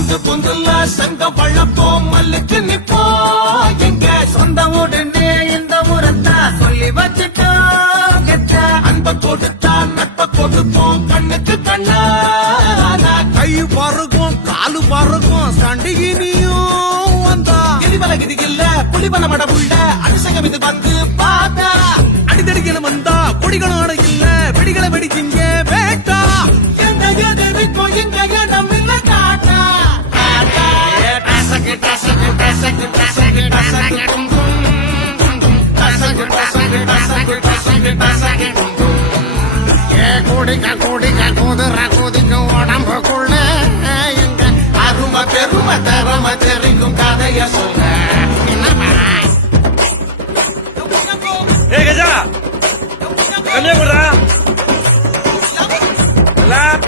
அந்த பொந்துல சங்க வழப்போம் மல்லுக்கு நிப்போம். எங்க சொந்த உடனே இந்த முறத்தா சொல்லி வச்சுட்டோம். அன்ப கொடுத்தா நட்ப கொடுப்போம் கண்ணுக்கு கண்ணா. கை பருகும் காலு பருகும் சண்டிகினியும் வந்தா. எரிமலை கிதிகில்ல புலிபல மடமுள்ள அரிசங்கம் இது வந்து பார்த்தா. அடிதடிக்கணும் வந்தா கொடிகளும் அடையில்ல வெடிகளை வெடிச்சிங்க. குடிக்க குடிக்க குதிரை குதிக்கும் உடம்புக்குள்ள எங்க அருமை பெருமை தரம தெரிக்கும் கதைய சொல்ல. ஏ கஜா! கம்மியா கொடுறா. எல்லாம்